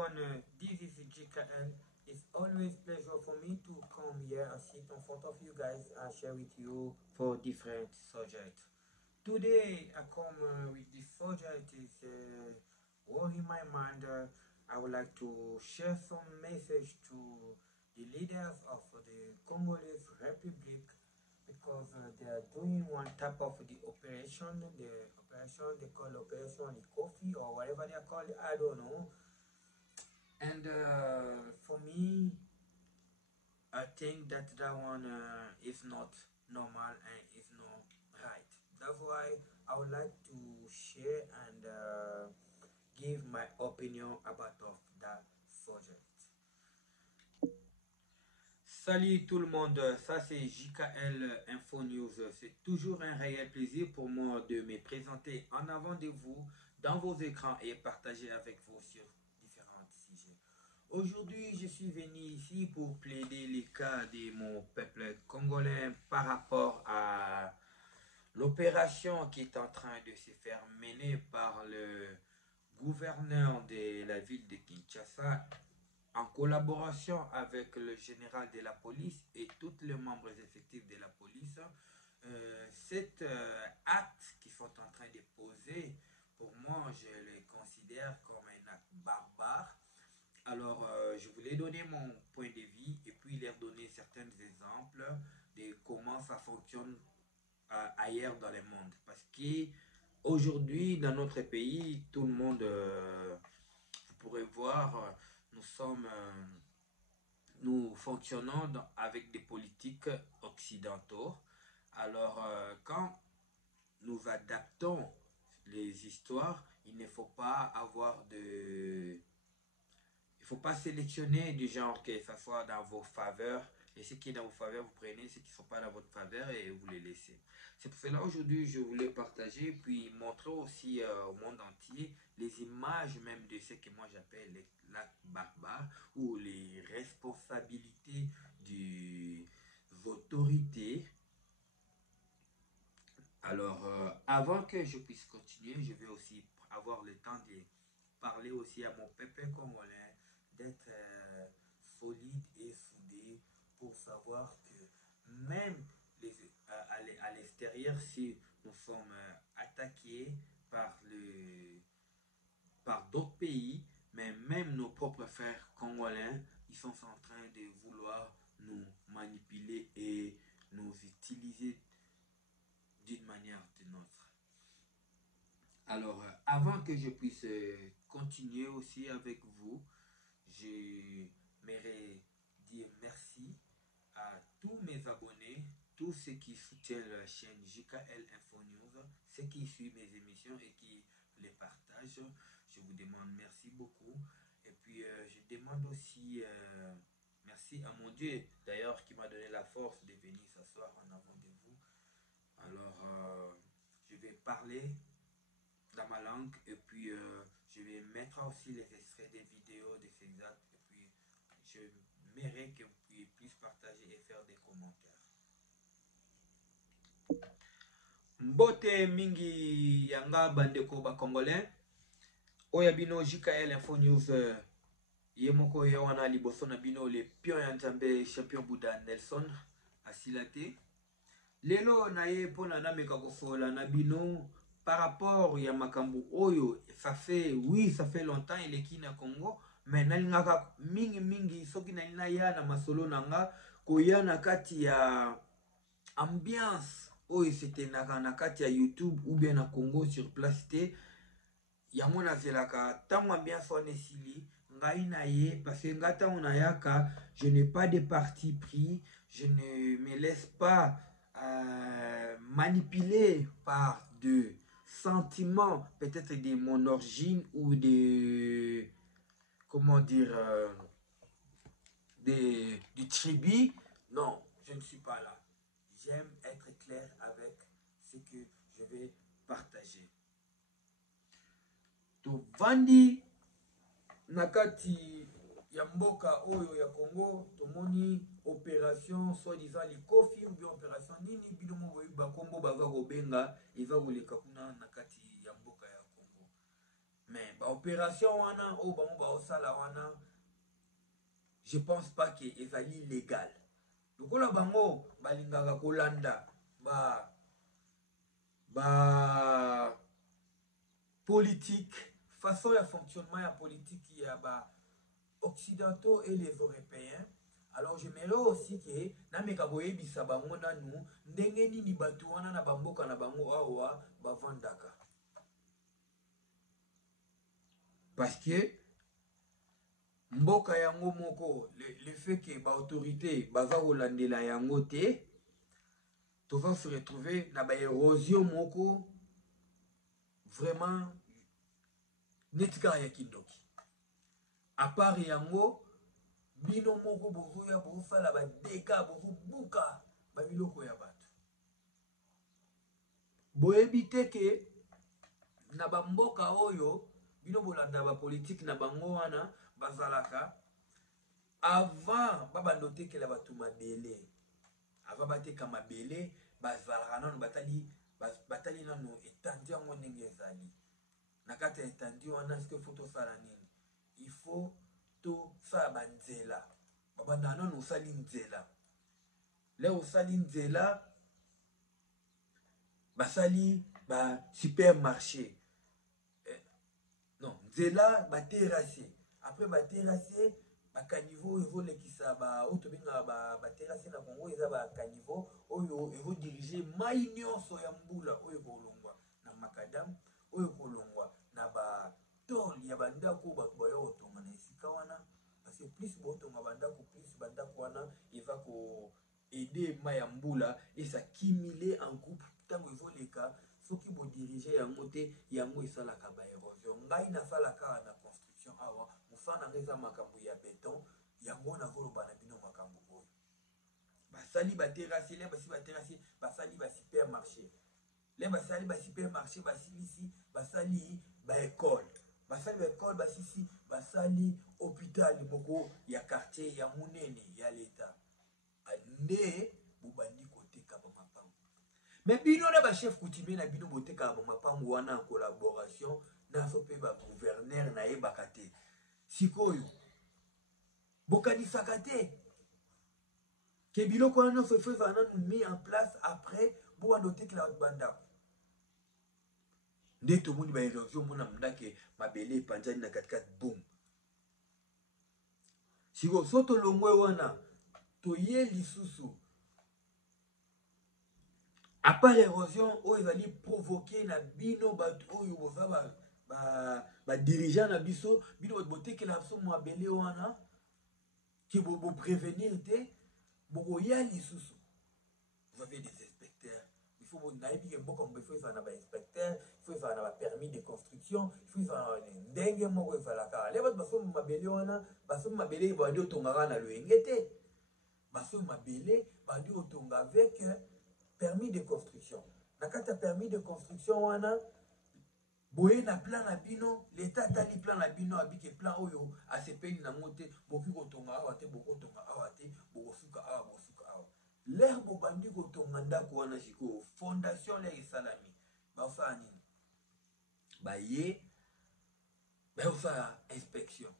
everyone, this is GKL. It's always pleasure for me to come here and sit in front of you guys and share with you for different subjects. Today I come with this subject is worry my mind. I would like to share some message to the leaders of the Congolese Republic because they are doing one type of the operation they call operation the coffee or whatever they call it. I don't know. And for me, I think that that one is not normal and is not right. That's why I would like to share and give my opinion about of that subject. Salut tout le monde, ça c'est JKL Info News. C'est toujours un réel plaisir pour moi de me présenter en avant de vous dans vos écrans et partager avec vous sur différents sujets. Aujourd'hui, je suis venu ici pour plaider les cas de mon peuple congolais par rapport à l'opération qui est en train de se faire mener par le gouverneur de la ville de Kinshasa en collaboration avec le général de la police et tous les membres effectifs de la police. Cet acte qu'ils sont en train de poser, pour moi, je le considère comme un acte barbare. Alors, je voulais donner mon point de vue et puis leur donner certains exemples de comment ça fonctionne ailleurs dans le monde. Parce qu'aujourd'hui, dans notre pays, tout le monde, vous pourrez voir, nous fonctionnons avec des politiques occidentaux. Alors, quand nous adaptons les histoires, il ne faut pas avoir de... Il ne faut pas sélectionner du genre que ça soit dans vos faveurs. Et ce qui est dans vos faveurs, vous prenez. Ce qui ne sont pas dans votre faveur et vous les laissez. C'est pour cela aujourd'hui, je voulais partager puis montrer aussi au monde entier les images même de ce que moi j'appelle les actes barbares ou les responsabilités des autorités. Alors, avant que je puisse continuer, je vais aussi avoir le temps de parler aussi à mon peuple congolais d'être solide et soudé pour savoir que même à l'extérieur, si nous sommes attaqués par d'autres pays, mais même nos propres frères congolais, ils sont en train de vouloir nous manipuler et nous utiliser d'une manière ou d'une autre. Alors, avant que je puisse continuer aussi avec vous, j'aimerais dire merci à tous mes abonnés, tous ceux qui soutiennent la chaîne JKL Info News, ceux qui suivent mes émissions et qui les partagent. Je vous demande merci beaucoup. Et puis, je demande aussi merci à mon Dieu, d'ailleurs, qui m'a donné la force de venir s'asseoir en avant de vous. Alors, je vais parler dans ma langue et puis je vais mettre aussi les extraits des vidéos de ces actes et puis je mérite que vous puissiez plus partager et faire des commentaires. Mbote mingi yanga bandeko ba congolais oya bino JKL Info News yemoko ye wana liboso na bino le pion ya nzambe champion Buddha Nelson asilate lelo na ye pona na meka kofola na bino par rapport ya makambo oyo ça fait longtemps il est na Congo mais nalingaka mingi soki na ya na masolo nanga koya na kati ya ambiance oyo c'était na kati ya YouTube ou bien na Congo sur place te yango nazelaka tango ambiance wana esili ngai na ye parce que ngata on yaka je n'ai pas de parti pris, je ne me laisse pas manipulé par de sentiments peut-être de mon origine ou de comment dire du tribu. Non, je ne suis pas là. J'aime être clair avec ce que je vais partager. To vandi nakati ya mboka oyo ya Congo tomoni opération soi-disant likofi ou bien opération nini bino moboyi bakombo baza kobenga eza koleka kuna nakati ya mboka ya Congo. Mais ba opération wana o bango ba osala wana, je pense pas que ezali légal. Lokola bango balingaka kolanda ba politique, façon de fonctionnement ya politique ya ba occidentaux et les européens. Alors j'aimerais aussi que nameka boyebisa bango nanu ndenge nini bato wana na bamboka na bango awa bavandaka. Parce que mboka yango moko le fait que ba autorité baza kolandela yango te, tu vas se retrouver na ba érosion moko vraiment netika ya kindoki. À part yango bino moko bozoya bozosala ba deka bozobuka ba biloko ya bato. Boyebi te ke na bamboka oyo bino bolanda ba politique na bango wana bazalaka avant babando tekela bato mabele, avant bateka mabele bazalaka nano batali nano etandi yango ndenge ezali. Na kati ya etandi wana sike faut tosala nini? Il faut tosala banzela, babanda nano osali nzela. Le osali nzela basali ba supermarché, non nzela ba terrasse, après ba terrasse ba caniveau evo lekisa ba otobenga ba terrasse na Congo eza ba caniveau oyo evo diriger mai nyonso ya mbula oyo kolongwa na makadam oyo kolongwa na ba tol ya bandako bato bayo otonga na esika wana. Parce que plus botonga bandako plus bandako wana eva ko aider mai ya mbula et ça cumuler en groupe tango evo leka soki bo diriger yango te yango esalaka ba érosion. Ngai nasalaka na construction awa mosala na eza makambo ya béton yango na koloba na bino makambo oyo basali ba terrasse, le basi ba terrasse basali ba supermarché, le basali ba supermarché basilisi basali ba école, basali ba école basisi basali hôpital moko ya quartier ya munene ya l'État. Nde bobandi koteka ba mapango. Mais bino na ba chef coutumier na bino boteka ba mapango wana en collaboration na sope ba gouverneur na yebaka te. Sikoyo bokanisaka te ke biloko wana nyonso efo ezala nanu mis en place après bowanda otekela bato bandako. Nde tomoni ba érosion mona ndake mabele epanzani na katikati boum. Sikoyo so tolongwe wana toye lisusu à part érosion oyo ezali provoqué na bino bato oyo boza ba dirigeant na biso bino bato botekela biso mabele wana ki bo prévenir te bokoya lisusu. Vous avez des inspecteurs, il faut vous naïbi que beaucoup de choses en a inspecteur, il faut en avoir permis de construction, il faut en avoir ndenge moko ezalaka. Les bato baso mabele wana baso mabele bandi otongaka na loyengete. Baso mabele bandi otonga avec permis de construction. Na kata permis de construction wana boye na plan na bino, l'État tali plan na bino abike plan oyo asepeli na mote boki kotonga awa te boko tonga awa te boko suka awa bosuka awa. L'air bobandi kotonga ndako wana siko fondation l'air esalami baosala nini? Baye baosala inspection.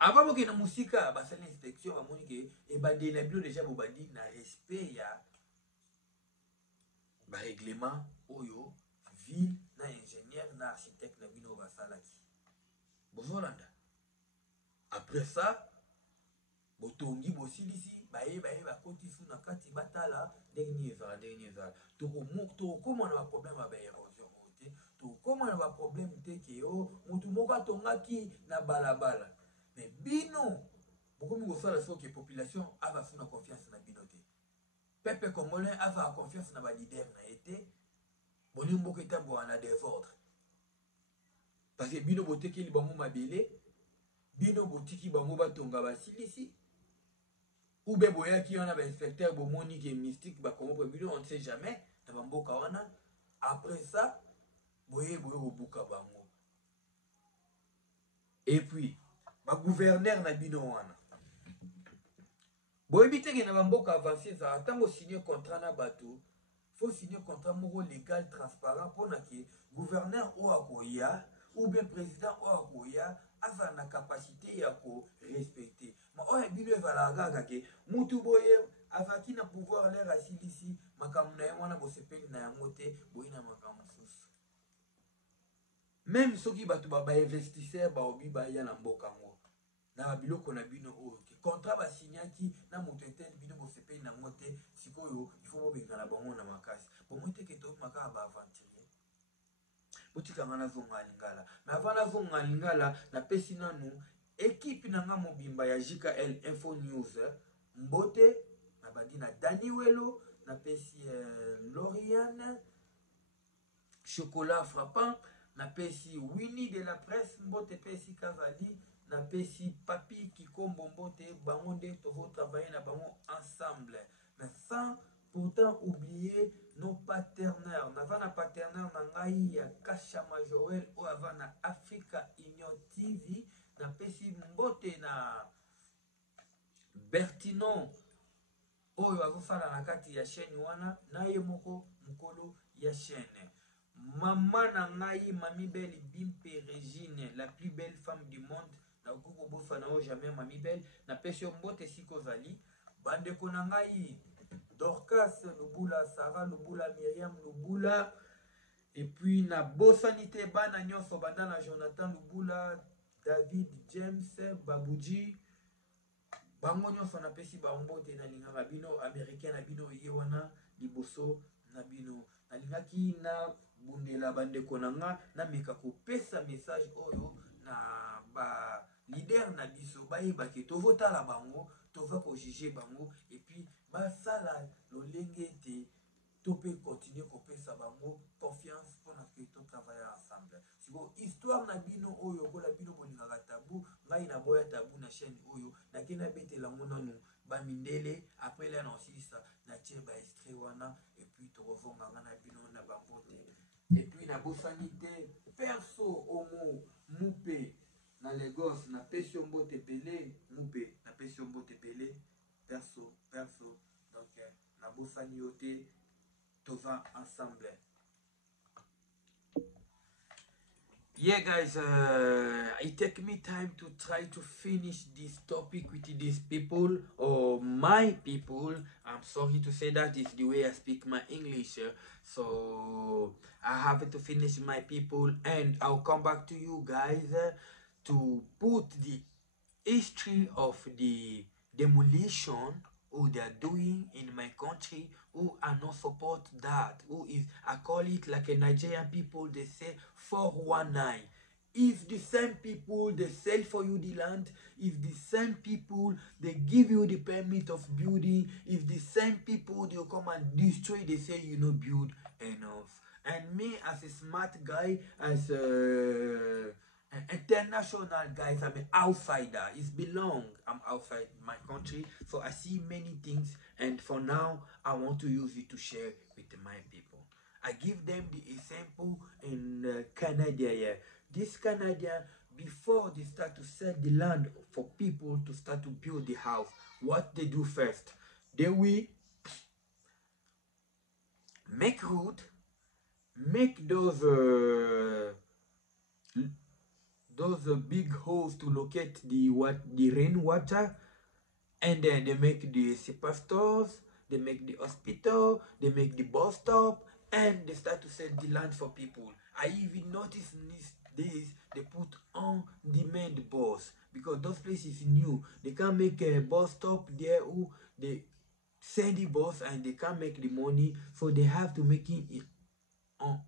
Avant boke na musika basala inspection bamoni ke ebandi na bino déjà bobandi na respect ya ba règlement oyo ville na ingénieur na architecte na bino basalaki bozolanda. Après ça botongi bosilisi baye bakoti su na kati batala ndenge ezala tokokoma na baproblème ya baérosion oyo te, tokokoma na baproblème te ke o motu moko atongaki na balabala. Mais bino bokomi kosala soki population avafuna confiance na bino te, peuple congolais ava confiance na balider na ye te, boni mboka etambola na désordre. Parce que bino botekeli bango mabele, bino botiki bango batonga basilisi, ou bien boyaki wana ba inspecteur bomoni ke mystique bakongo bino on ne sait jamais na bamboka wana. Après ça boye kobuka bango. Et puis ba gouverneur na bino wana boyebi teke na bamboka avancé za ntango signer contrat na bato faut signer contrat moko légal transparent mpona ke gouverneur oyo akoya ou bien président oya aza na capacité ya ko respecter ma oya bino ezalaka kaka mutu boye azalaki na pouvoir lere asilisi makambo na ye wana bosepeli na yango te boyi na makambo mosusu même soki bato bainvestisseur baobi baya na mboka yango na biloko na bino oyo contrat basignaki na moto etele bino bosepeli na yango te sikoyo ifo bobengana bango na makasi bomoi teke tobi makaka baaventurier botikanga nazonga lingala me avant nazonga lingala napesi nanu ekipe na nga mobimba ya JKL Info News mbote nabandi na Dani Welo napesi Lauriane Chocolat Frappant napesi Winnie de la Presse mbote pesi Kazali napesi Papi Kikombo mbote bango nde tovo travailler na bango ensemble mais sans pourtant oublier nos partenaires naza na partenaire na ngai ya Kashama Joel oyo aza na Africa Union TV napesi mbote na Bertino oyo azosala na kati ya chaîne wana na ye moko mokolo ya chaîne mama na ngai Mami Belle Bimpe Regine la plus belle femme du monde na kuko bofa na o jamais Mami Belle napesi yo mbote sikozali bandeko na ngai Dorcas Lubula, Sarah Lubula, Myriam Lubula, et puis na bosanité bana nyonso bandana Jonathan Lubula, David James Babuji, bango nyonso napesi bambote na lingaka bino américain na bino yewana liboso na bino nalingaki na bundela bandeko na nga na meka kopesa message oyo na ba leader na biso bayebaki tovotala bango tova kojuge bango et puis basala lolenge ete to mpe continue kopesa bango confiance mpona ke totravaille ensemble siko histoire na bino oyo okola bino bolingaka tabu ngai naboya tabu na chaîne oyo nake nabetela yango nanu bamindele apres la na osilisa natie baextrait wana et puis tokovonganga na bino na bambote et puis nabosani te perso omo mupe na Lagos napesi yo mbote pele mupe napesi yo mbote pele perso donc nabosani yo te toza ensemble. Yeah guys, it take me time to try to finish this topic with these people or my people. I'm sorry to say that is the way I speak my English, so I have to finish my people and I'll come back to you guys to put the history of the demolition who they are doing in my country, who are not support that, who is, I call it like a Nigerian people, they say 419. If the same people they sell for you the land, if the same people they give you the permit of building, if the same people they come and destroy, they say you know build enough. And me as a smart guy, as a international guys, I'm an outsider. I'm outside my country, so I see many things, and for now I want to use it to share with my people. I give them the example in Canada. Yeah, this Canadian, before they start to sell the land for people to start to build the house, what they do first, they will make road, make those big holes to locate the rainwater, and then they make the superstores, they make the hospital, they make the bus stop, and they start to sell the land for people. I even noticed these days they put on demand bus because those places new. They can't make a bus stop there who they send the bus and they can't make the money, so they have to make it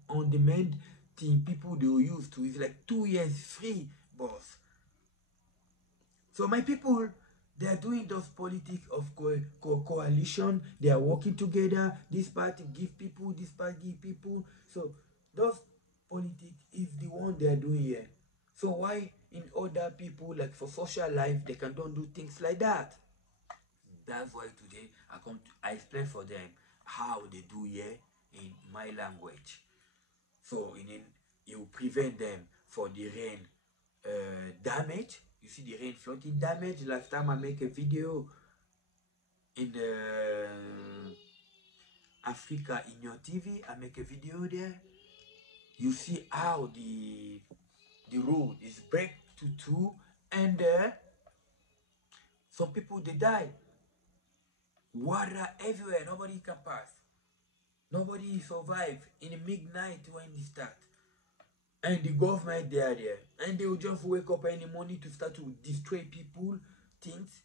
on demand thing people they will use to. It's like 2 years free bus. So my people, they are doing those politics of coalition. They are working together. This party give people, this party give people. So those politics is the one they are doing here. So why in other people, like for social life, they don't do things like that? That's why today I explain for them how they do here in my language. So it will prevent them for the rain damage. You see the rain flooding damage. Last time I make a video in Africa in your TV, I make a video there. You see how the the road is break to two, and some people they die. Water everywhere, nobody can pass. Nobody survive in the midnight when it start. And the government they are there. And they will just wake up in the morning to start to destroy people, things.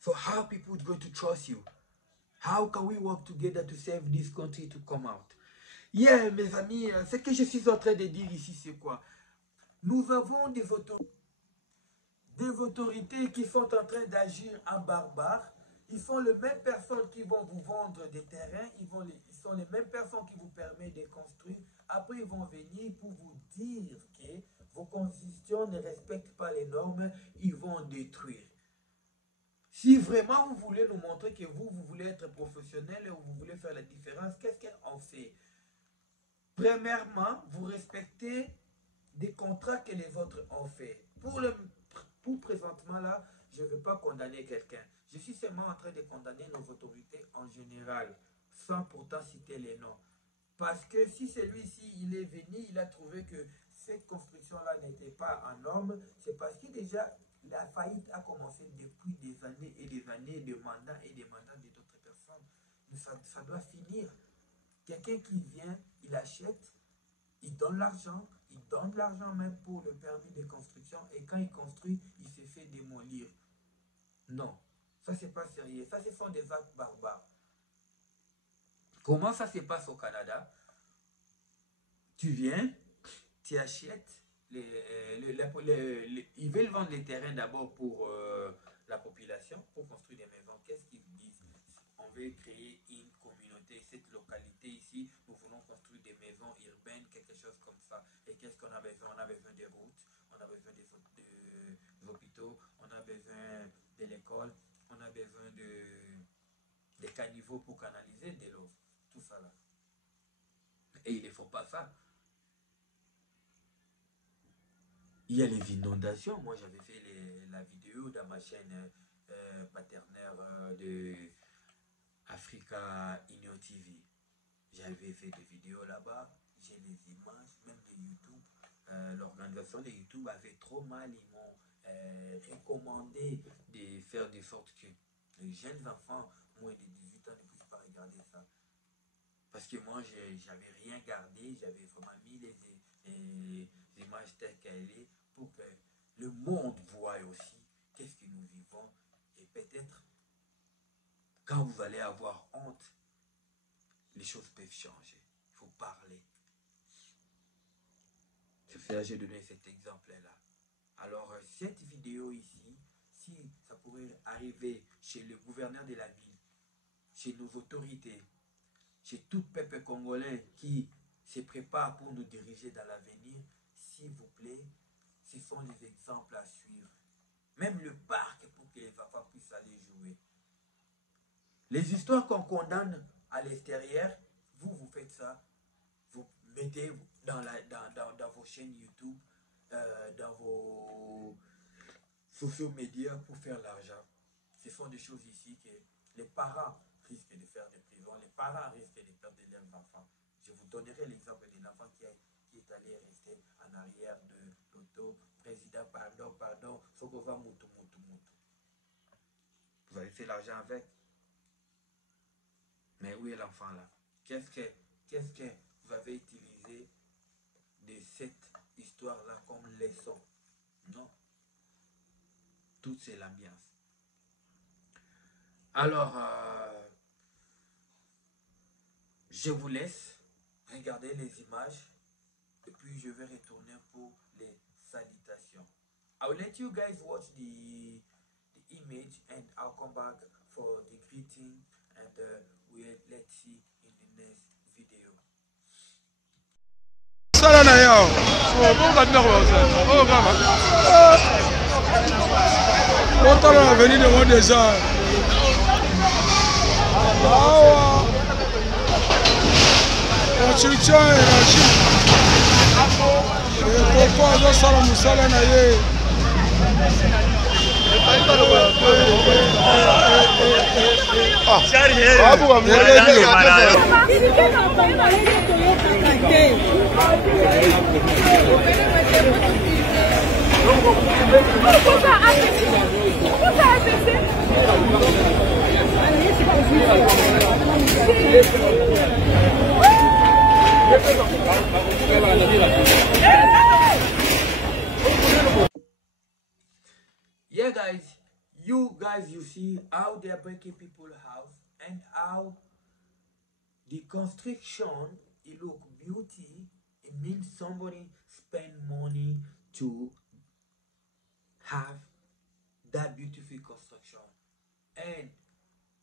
So how people is going to trust you? How can we work together to save this country to come out? Yeah, mes amis, ce que je suis en train de dire ici, c'est quoi? Nous avons des autorités qui sont en train d'agir en barbare. Ils sont les mêmes personnes qui vont vous vendre des terrains. Ils sont les mêmes personnes qui vous permettent de construire. Après, ils vont venir pour vous dire que vos constructions ne respectent pas les normes. Ils vont détruire. Si vraiment vous voulez nous montrer que vous voulez être professionnel et vous voulez faire la différence, qu'est-ce qu'on fait? Premièrement, vous respectez des contrats que les autres ont fait. Pour présentement là, je ne veux pas condamner quelqu'un. Je suis seulement en train de condamner nos autorités en général, sans pourtant citer les noms. Parce que si celui-ci, il est venu, il a trouvé que cette construction-là n'était pas en norme, c'est parce que déjà, la faillite a commencé depuis des années et des années de mandats et des mandats d'autres personnes. Mais ça doit finir. Quelqu'un qui vient, il achète, il donne l'argent même pour le permis de construction, et quand il construit, il se fait démolir. Non, ça c'est pas sérieux. Ça, ce sont des actes barbares. Comment ça se passe au Canada? Tu viens, tu achètes, ils veulent vendre les terrains d'abord pour la population, pour construire des maisons. Qu'est-ce qu'ils disent? On veut créer une communauté, cette localité ici, nous voulons construire des maisons urbaines, quelque chose comme ça. Et qu'est-ce qu'on a besoin? On a besoin des routes, on a besoin des hôpitaux, on a besoin de l'école, on a besoin des caniveaux pour canaliser de l'eau, tout ça là. Et il ne faut pas ça. Il y a les inondations. Moi, j'avais fait la vidéo dans ma chaîne partenaire de Africa Inyo TV. J'avais fait des vidéos là-bas. J'ai les images, même de YouTube. L'organisation de YouTube avait trop mal. Ils m'ont recommandé de faire de sorte que les jeunes enfants, moins de 18 ans, ne puissent pas regarder ça. Parce que moi, j'avais rien gardé. J'avais vraiment mis les images telles qu'elles sont pour que le monde voie aussi qu'est-ce que nous vivons. Et peut-être, quand vous allez avoir honte, les choses peuvent changer. Il faut parler. C'est fait, j'ai donné cet exemple-là. Alors, cette vidéo ici, si ça pourrait arriver chez le gouverneur de la ville, chez nos autorités, chez tout peuple congolais qui se prépare pour nous diriger dans l'avenir, s'il vous plaît, ce sont les exemples à suivre. Même le parc pour que les enfants puissent aller jouer. Les histoires qu'on condamne à l'extérieur, vous faites ça. Vous mettez dans vos chaînes YouTube, dans vos sociaux médias pour faire l'argent. Ce sont des choses ici que les parents risquent de faire des prisons, les parents risquent de perdre leurs enfants. Je vous donnerai l'exemple d'un enfant qui est allé rester en arrière de l'auto. Président, pardon, Sokova Moutou. Vous avez fait l'argent avec. Mais où est l'enfant là? Qu'est-ce que vous avez utilisé de cette histoire-là comme leçon? Non. Tout c'est l'ambiance. Alors, je vous laisse regarder les images et puis je vais retourner pour les salutations. I will let you guys watch the image and I'll come back for the greeting and let's see in the next video. Ah, Yeah, guys, you see how they're breaking people's house and how the construction, it look beauty. It means somebody spend money to have that beautiful construction. And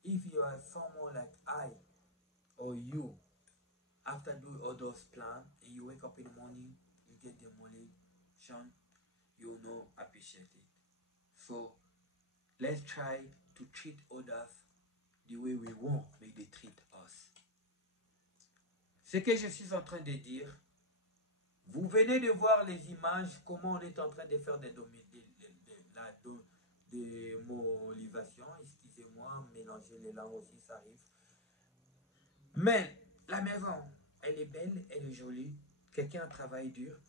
if you are someone like I or you, after doing all those plans, and you wake up in the morning, you get demolition, you will not appreciate it. So let's try to treat others the way we want, mais they treat us. Ce que je suis en train de dire, vous venez de voir les images, comment on est en train de faire des démolitions. Excusez-moi, mélanger les langues aussi, ça arrive. Mais la maison, elle est belle, elle est jolie. Quelqu'un travaille dur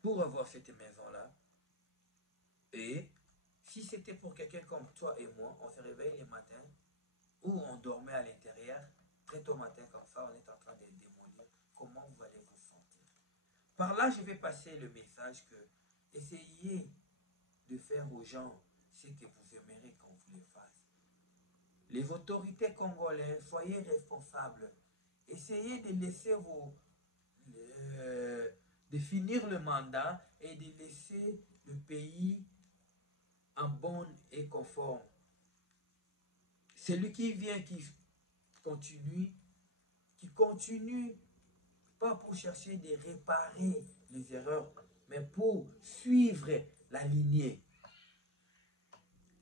pour avoir cette maison-là. Et si c'était pour quelqu'un comme toi et moi, on se réveille le matin ou on dormait à l'intérieur, très tôt matin comme ça, on est en train de démolir. Comment vous allez vous sentir? Par là, je vais passer le message que essayez de faire aux gens ce que vous aimeriez qu'on vous le fasse. Les autorités congolaises, soyez responsables. Essayez de laisser de finir le mandat et de laisser le pays en bonne et conforme. Celui qui vient, qui continue, pas pour chercher de réparer les erreurs, mais pour suivre la lignée.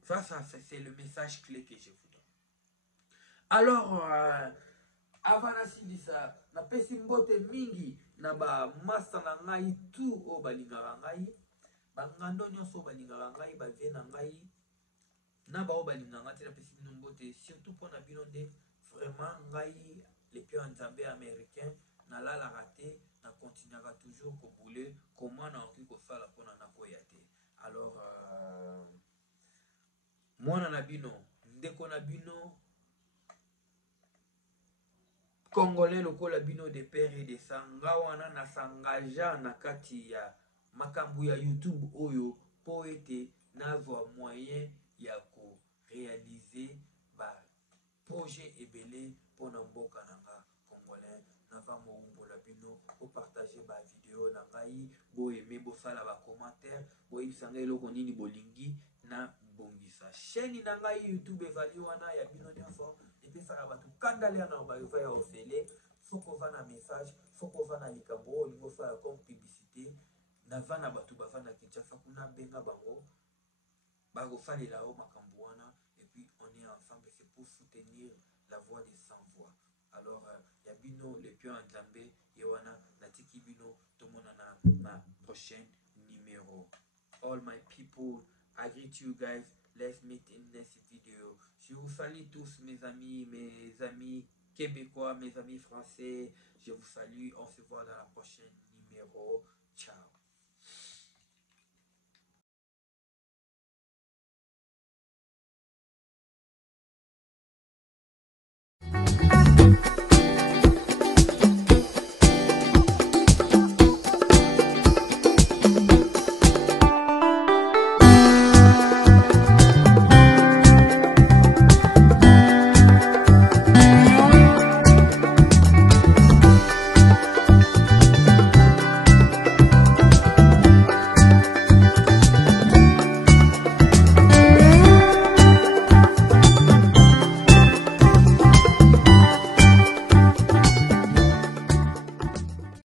Ça c'est le message clé que je vous donne. Alors, avant nasilisa, napesi mbote mingi na ba masa na ngai tu o balingaka ngai, bangando nyonso balingaka ngai, bavie na ngai, na ba o balingaka ngai te napesi bino mbote, surtout pour na bino nde vraiment ngai le pion nzambe américain na lalaka te, na continuaka toujours koboule comment na oki kosala mpona nakoya te. Alors mwana na bino, ndeko na bino congolais lokola bino de père et de sanga wana na sangaja na kati ya makambo ya YouTube oyo po ete nazwa moyen ya ko réaliser ba projet ebele pona mboka nanga congolais. Nava moumbola bino po partager ba vidéo na ngai, bo aimer bo sala ba commentaire, bo ibisanga eloko nini bolingi na bongisa. Chaîne na ngai YouTube ezali wana ya bino nyonso. Epesaka bato kandala na bayova ya ofele, foko vana message, foko vana likambo, lingo sala comme publicité, na vana bato bavana Kinshasa kuna benga bango, bago salela o makambo wana, et puis on est ensemble, c'est pour soutenir la voix des sans voix. Alors ya bino le pion en Nzambe yewana natiki bino tomona na prochaine numéro. All my people, I greet you guys. Let's meet in next video. Je vous salue tous mes amis québécois, mes amis français. Je vous salue. On se voit dans la prochaine numéro. Ciao.